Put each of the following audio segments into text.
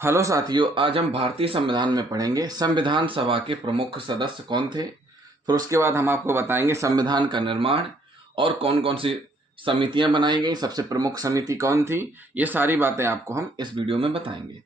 Hello साथियों, आज हम भारतीय संविधान में पढ़ेंगे संविधान सभा के प्रमुख सदस्य कौन थे। फिर उसके बाद हम आपको बताएंगे संविधान का निर्माण और कौन कौन सी समितियां बनाई गई, सबसे प्रमुख समिति कौन थी। ये सारी बातें आपको हम इस वीडियो में बताएंगे।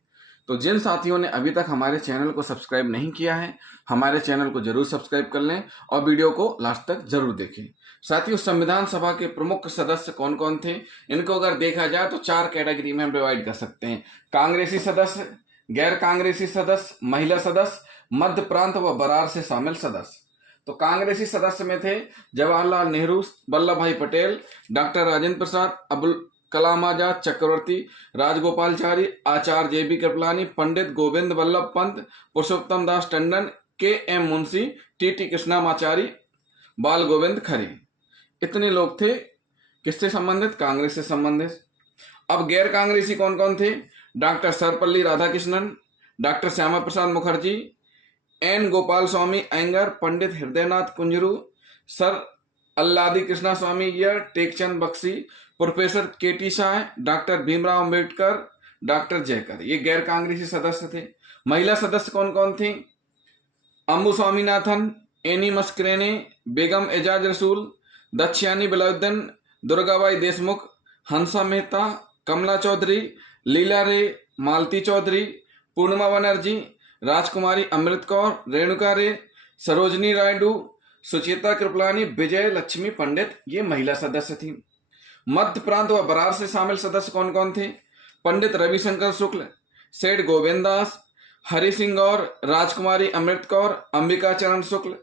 तो जिन साथियों ने अभी तक हमारे चैनल को सब्सक्राइब नहीं किया है, हमारे चैनल को जरूर सब्सक्राइब कर लें और वीडियो को लास्ट तक जरूर देखें। साथियों, संविधान सभा के प्रमुख सदस्य कौन कौन थे, इनको अगर देखा जाए तो 4 कैटेगरी में हम डिवाइड कर सकते हैं। कांग्रेसी सदस्य, गैर कांग्रेसी सदस्य, महिला सदस्य, मध्य प्रांत व बरार से शामिल सदस्य। तो कांग्रेसी सदस्य में थे जवाहरलाल नेहरू, वल्लभ भाई पटेल, डॉक्टर राजेंद्र प्रसाद, अब्दुल कलाम आजाद, चक्रवर्ती राजगोपालचारी, आचार्य JB कृपलानी, पंडित गोविंद वल्लभ पंत, पुरुषोत्तम दास टंडन, KM मुंशी, TT कृष्णामाचारी, बाल गोविंद खरे। इतने लोग थे किससे संबंधित? कांग्रेस से संबंधित। अब गैर कांग्रेसी कौन कौन थे? Doctor Sarvepalli Radhakrishnan, doctor Shyama Prasad Mukherjee, N Gopal Swami Ayyangar, pandit Hridaynath Kunzru, sir Alladi Krishna Swami Iyer, Tekchand Bakshi, professor KT Shah, doctor Bhimrao Ambedkar, doctor Jayakar. ये गैर कांग्रेसी सदस्य थे। महिला सदस्य कौन कौन थे? अम्बू स्वामीनाथन, एनी मस्करेने, बेगम एजाज रसूल, दक्षयानी बलाउद्दीन, दुर्गाबाई देशमुख, हंसा मेहता, कमला चौधरी, लीला रे, मालती चौधरी, पूर्णिमा बनर्जी, राजकुमारी अमृत कौर, रेणुका रे, सरोजनी नायडू, सुचेता कृपलानी, विजय लक्ष्मी पंडित। ये महिला सदस्य थी। मध्य प्रांत व बरार से शामिल सदस्य कौन कौन थे? पंडित रविशंकर शुक्ल, सेठ गोविंद दास, हरि सिंह गौर, राजकुमारी अमृत कौर, अंबिका चरण शुक्ल,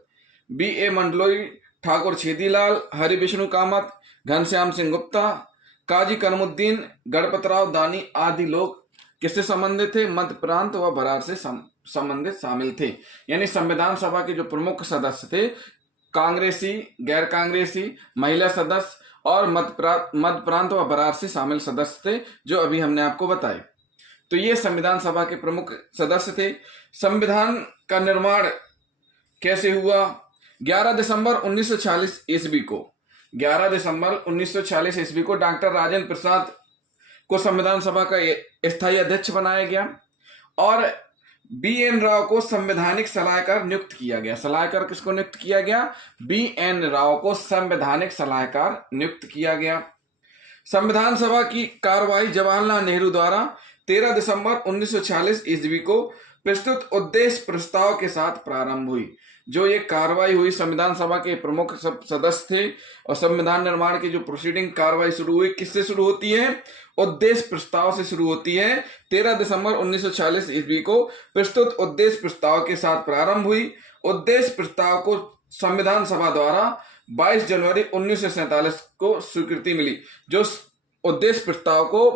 BA मंडलोई, ठाकुर छेदीलाल, हरि विष्णु कामत, घनश्याम सिंह गुप्ता, काजी करमुद्दीन, गणपतराव दानी आदि लोग किससे संबंधित थे? मध्य प्रांत व बरार से संबंधित शामिल थे। यानी संविधान सभा के जो प्रमुख सदस्य थे, कांग्रेसी, गैर कांग्रेसी, महिला सदस्य और मध्य प्रांत व बरार से शामिल सदस्य थे, जो अभी हमने आपको बताए। तो ये संविधान सभा के प्रमुख सदस्य थे। संविधान का निर्माण कैसे हुआ? 11 दिसंबर 1940 ईस्वी को 11 दिसंबर 1940 ईस्वी को डॉक्टर राजेंद्र प्रसाद को संविधान सभा का स्थायी अध्यक्ष बनाया गया और BN राव को संवैधानिक सलाहकार नियुक्त किया गया। सलाहकार किसको नियुक्त किया गया? BN राव को संवैधानिक सलाहकार नियुक्त किया गया। संविधान सभा की कार्यवाही जवाहरलाल नेहरू द्वारा 13 दिसंबर 1946 ईस्वी को प्रस्तुत उद्देश्य प्रस्ताव के साथ प्रारंभ हुई। जो ये कार्रवाई हुई, संविधान सभा के प्रमुख सदस्य थे और संविधान निर्माण की जो प्रोसीडिंग कार्रवाई शुरू हुई, किससे शुरू होती है? उद्देश्य प्रस्ताव से शुरू होती है। 13 दिसंबर 1946 ईस्वी को प्रस्तुत उद्देश्य प्रस्ताव के साथ प्रारंभ हुई। उद्देश्य प्रस्ताव को संविधान सभा द्वारा 22 जनवरी 1947 को स्वीकृति मिली। जो उद्देश्य प्रस्ताव को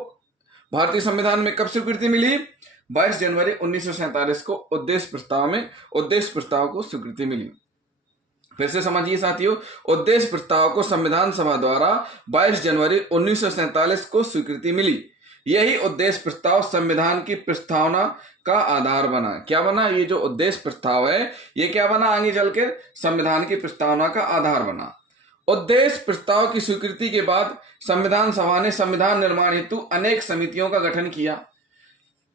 भारतीय संविधान में कब स्वीकृति मिली? 22 जनवरी 1947 को उद्देश्य प्रस्ताव को स्वीकृति मिली। फिर से समझिए साथियों, उद्देश्य प्रस्ताव को संविधान सभा द्वारा 22 जनवरी 1947 को स्वीकृति मिली। यही उद्देश्य प्रस्ताव संविधान की प्रस्तावना का आधार बना। क्या बना? ये जो उद्देश्य प्रस्ताव है, ये क्या बना? आगे चलकर संविधान की प्रस्तावना का आधार बना। उद्देश्य प्रस्ताव की स्वीकृति के बाद संविधान सभा ने संविधान निर्माण हेतु अनेक समितियों का गठन किया।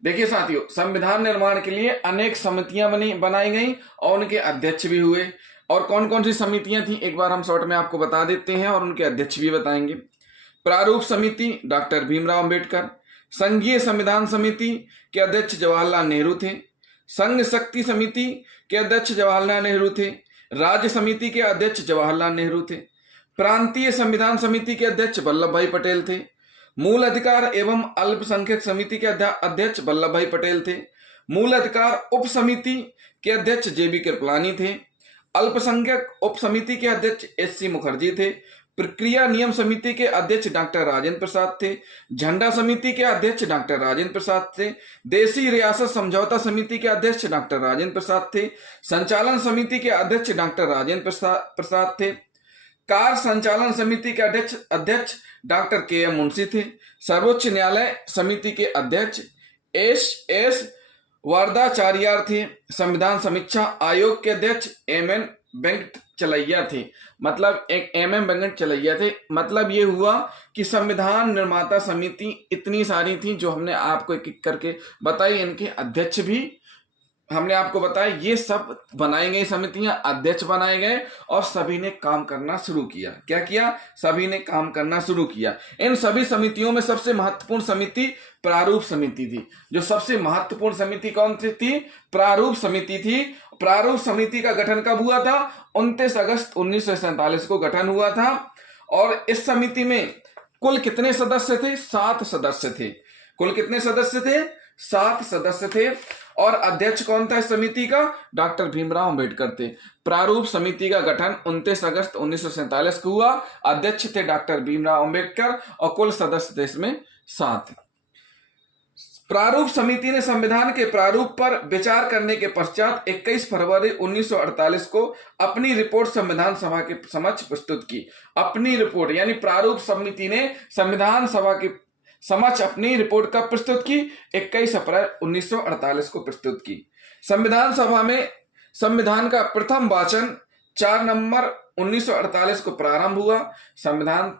देखिए साथियों, संविधान निर्माण के लिए अनेक समितियां बनाई गई और उनके अध्यक्ष भी हुए। और कौन कौन सी समितियां थी, एक बार हम शॉर्ट में आपको बता देते हैं और उनके अध्यक्ष भी बताएंगे। प्रारूप समिति डॉक्टर भीमराव अंबेडकर, संघीय संविधान समिति के अध्यक्ष जवाहरलाल नेहरू थे, संघ शक्ति समिति के अध्यक्ष जवाहरलाल नेहरू थे, राज्य समिति के अध्यक्ष जवाहरलाल नेहरू थे, प्रांतीय संविधान समिति के अध्यक्ष वल्लभ भाई पटेल थे, मूल अधिकार एवं अल्पसंख्यक समिति के अध्यक्ष वल्लभ भाई पटेल थे, मूल अधिकार उप समिति के अध्यक्ष JB कृपलानी थे, अल्पसंख्यक उप समिति के अध्यक्ष SC मुखर्जी थे, प्रक्रिया नियम समिति के अध्यक्ष डॉक्टर राजेंद्र प्रसाद थे, झंडा समिति के अध्यक्ष डॉक्टर राजेंद्र प्रसाद थे, देशी रियासत समझौता समिति के अध्यक्ष डॉक्टर राजेंद्र प्रसाद थे, संचालन समिति के अध्यक्ष डॉक्टर राजेंद्र प्रसाद थे, कार्य संचालन समिति के अध्यक्ष डॉक्टर KM मुंशी थे, सर्वोच्च न्यायालय समिति के अध्यक्ष S वारदाचार्य थे, संविधान समीक्षा आयोग के अध्यक्ष MN चलैया थे, मतलब एक एम वेंकट चलैया थे। मतलब ये हुआ कि संविधान निर्माता समिति इतनी सारी थी जो हमने आपको एक एक करके बताई, इनके अध्यक्ष भी हमने आपको बताया। ये सब बनाई गई समितियां, अध्यक्ष बनाए गए और सभी ने काम करना शुरू किया। क्या किया? सभी ने काम करना शुरू किया। इन सभी समितियों में सबसे महत्वपूर्ण समिति प्रारूप समिति थी। जो सबसे महत्वपूर्ण समिति कौन सी थी? प्रारूप समिति थी। प्रारूप समिति का गठन कब हुआ था? 29 अगस्त 1947 को गठन हुआ था। और इस समिति में कुल कितने सदस्य थे? 7 सदस्य थे। कुल कितने सदस्य थे? 7 सदस्य थे। और अध्यक्ष कौन था इस समिति का? डॉक्टर भीमराव अंबेडकर थे। प्रारूप समिति का गठन 29 अगस्त 1947 को हुआ। अध्यक्ष थे डॉक्टर भीमराव अंबेडकर और कुल सदस्य थे इसमें 7। प्रारूप समिति ने संविधान के प्रारूप पर विचार करने के पश्चात 21 फरवरी 1948 को अपनी रिपोर्ट संविधान सभा के समक्ष प्रस्तुत की। अपनी रिपोर्ट यानी प्रारूप समिति ने संविधान सभा के समक्ष अपनी रिपोर्ट कब प्रस्तुत की? 21 अप्रैल 1948 को प्रस्तुत की। संविधान सभा में संविधान का प्रथम वाचन 4 नवंबर 1948 को प्रारंभ हुआ। संविधान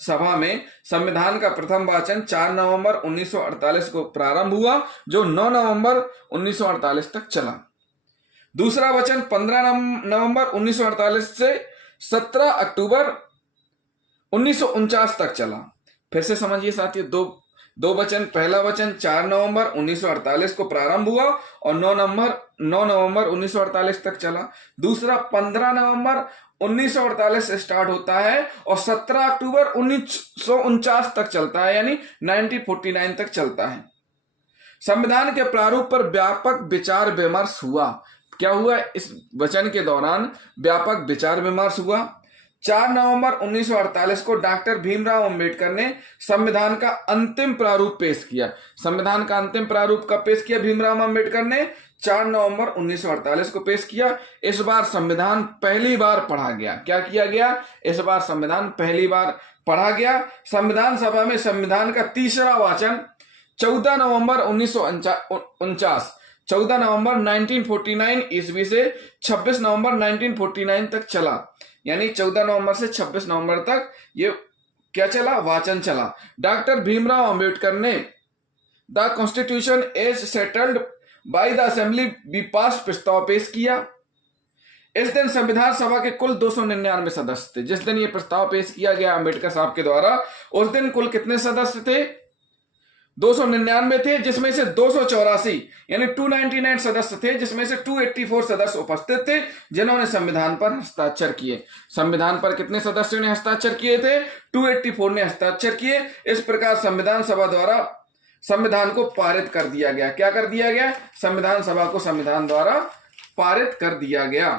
सभा में संविधान का प्रथम वाचन 4 नवंबर 1948 को प्रारंभ हुआ, जो 9 नवंबर 1948 तक चला। दूसरा वचन 15 नवंबर 1948 से 17 अक्टूबर 1949 तक चला। फिर से समझिए साथियों, दो वचन। पहला वचन 4 नवंबर 1948 को प्रारंभ हुआ और 9 नवंबर 1948 तक चला। दूसरा 15 नवंबर 1948 से स्टार्ट होता है और 17 अक्टूबर 1949 तक चलता है, यानी 1949 तक चलता है। संविधान के प्रारूप पर व्यापक विचार विमर्श हुआ। क्या हुआ? इस वचन के दौरान व्यापक विचार विमर्श हुआ। 4 नवंबर 1948 को डॉक्टर भीमराव अंबेडकर ने संविधान का अंतिम प्रारूप पेश किया। संविधान का अंतिम प्रारूप कब पेश किया? भीमराव अंबेडकर ने 4 नवंबर 1948 को पेश किया। इस बार संविधान पहली बार पढ़ा गया। क्या किया गया? इस बार संविधान पहली बार पढ़ा गया। संविधान सभा में संविधान का तीसरा वाचन 14 नवंबर 1949 14 नवंबर 1949 ईस्वी से 26 नवंबर 1949 तक चला। यानी 14 नवंबर से 26 नवंबर तक ये क्या चला? वाचन चला। डॉक्टर भीमराव अंबेडकर ने the constitution as settled by the assembly be pass प्रस्ताव पेश किया। इस दिन संविधान सभा के कुल 299 सदस्य थे। जिस दिन ये प्रस्ताव पेश किया गया अंबेडकर साहब के द्वारा, उस दिन कुल कितने सदस्य थे? 299 थे, जिसमें से 284 यानी 299 सदस्य थे, जिसमें से 284 सदस्य उपस्थित थे जिन्होंने संविधान पर हस्ताक्षर किए। संविधान पर कितने सदस्यों ने हस्ताक्षर किए थे? 284 ने हस्ताक्षर किए। इस प्रकार संविधान सभा द्वारा संविधान को पारित कर दिया गया। क्या कर दिया गया? संविधान सभा को संविधान द्वारा पारित कर दिया गया।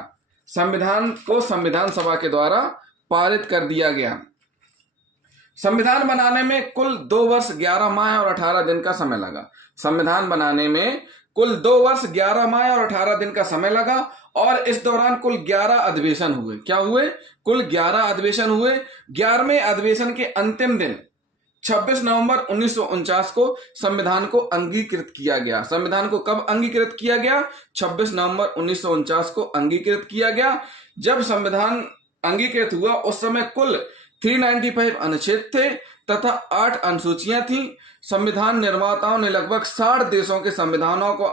संविधान को संविधान सभा के द्वारा पारित कर दिया गया। संविधान बनाने में कुल 2 वर्ष 11 माह और 18 दिन का समय लगा। संविधान बनाने में कुल 2 वर्ष 11 माह और 18 दिन का समय लगा और इस दौरान कुल 11 अधिवेशन हुए। क्या हुए? कुल 11 अधिवेशन हुए। 11वें अधिवेशन के अंतिम दिन 26 नवंबर 1949 को संविधान को अंगीकृत किया गया। संविधान को कब अंगीकृत किया गया? 26 नवंबर 1949 को अंगीकृत किया गया। जब संविधान अंगीकृत हुआ उस समय कुल 395 अनुच्छेद थे तथा 8 अनुसूचियां थीं। संविधान निर्माताओं ने लगभग 60 देशों के संविधानों को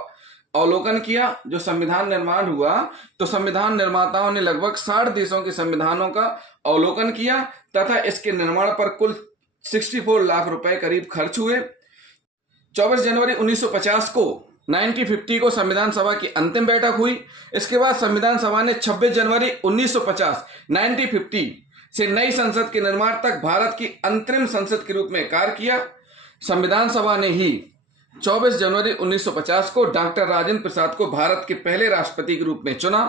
अवलोकन किया। जो संविधान निर्माण हुआ तो संविधान निर्माताओं ने लगभग 60 देशों के संविधानों का अवलोकन किया तथा इसके निर्माण पर कुल 64 लाख रुपए करीब खर्च हुए। 24 जनवरी 1950 को 1950 को संविधान सभा की अंतिम बैठक हुई। इसके बाद संविधान सभा ने 26 जनवरी 1950 1950 से नई संसद के निर्माण तक भारत की अंतरिम संसद के रूप में कार्य किया। संविधान सभा ने ही 24 जनवरी 1950 को डॉक्टर राजेंद्र प्रसाद को भारत के पहले राष्ट्रपति के रूप में चुना।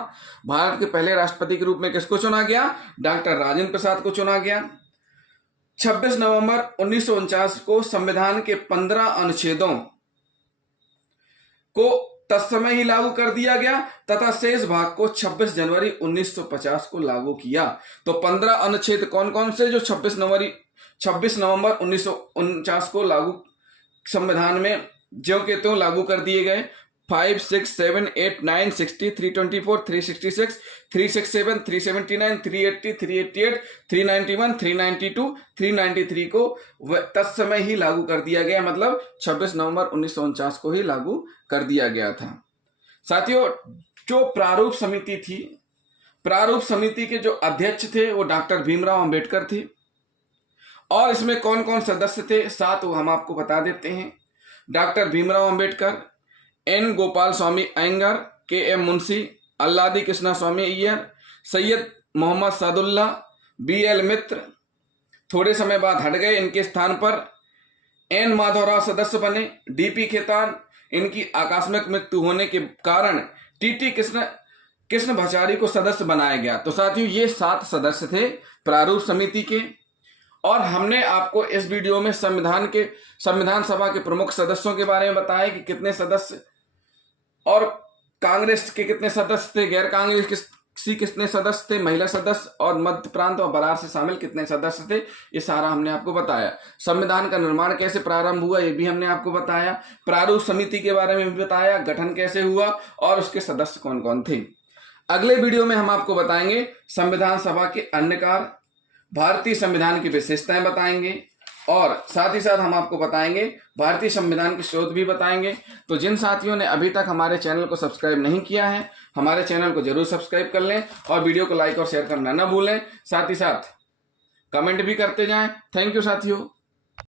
भारत के पहले राष्ट्रपति के रूप में किसको चुना गया? डॉक्टर राजेंद्र प्रसाद को चुना गया। 26 नवंबर 1949 को संविधान के 15 अनुच्छेदों को तत्समय ही लागू कर दिया गया तथा शेष भाग को 26 जनवरी 1950 को लागू किया। तो 15 अनुच्छेद कौन कौन से जो 26 नवंबर 1949 को लागू संविधान में ज्यों के त्यों लागू कर दिए गए? 5, 6, 7, 8, 9, 60, 324, 366, 367, 379, 380, 388, 391, 392, 393 को तत्समय ही लागू कर दिया गया, मतलब 26 नवंबर 1949 को ही लागू कर दिया गया था। साथियों, जो प्रारूप समिति थी, प्रारूप समिति के जो अध्यक्ष थे वो डॉक्टर भीमराव अंबेडकर थे। और इसमें कौन कौन सदस्य थे 7 वो हम आपको बता देते हैं। डॉक्टर भीमराव अंबेडकर, एन गोपाल स्वामी अयंगर, के M Munshi, Alladi Krishna Swami Iyer, Syed Mohammad Sadulla, B L मित्र थोड़े समय बाद हट गए। इनके स्थान पर एन माधवराव सदस्य बने। डीपी खेतान, इनकी आकस्मिक मृत्यु होने के कारण टीटी कृष्ण भचारी को सदस्य बनाया गया। तो साथियों, ये 7 सदस्य थे प्रारूप समिति के। और हमने आपको इस वीडियो में संविधान सभा के प्रमुख सदस्यों के बारे में बताया कि कितने सदस्य, और कांग्रेस के कितने सदस्य थे, गैर कांग्रेस कितने सदस्य थे, महिला सदस्य और मध्य प्रांत और बरार से शामिल कितने सदस्य थे, ये सारा हमने आपको बताया। संविधान का निर्माण कैसे प्रारंभ हुआ ये भी हमने आपको बताया। प्रारूप समिति के बारे में भी बताया, गठन कैसे हुआ और उसके सदस्य कौन कौन थे। अगले वीडियो में हम आपको बताएंगे संविधान सभा के अन्य कार्य, भारतीय संविधान की विशेषताएं बताएंगे, और साथ ही साथ हम आपको बताएंगे भारतीय संविधान के स्रोत भी बताएंगे। तो जिन साथियों ने अभी तक हमारे चैनल को सब्सक्राइब नहीं किया है, हमारे चैनल को जरूर सब्सक्राइब कर लें और वीडियो को लाइक और शेयर करना न भूलें। साथ ही साथ कमेंट भी करते जाएं। थैंक यू साथियों।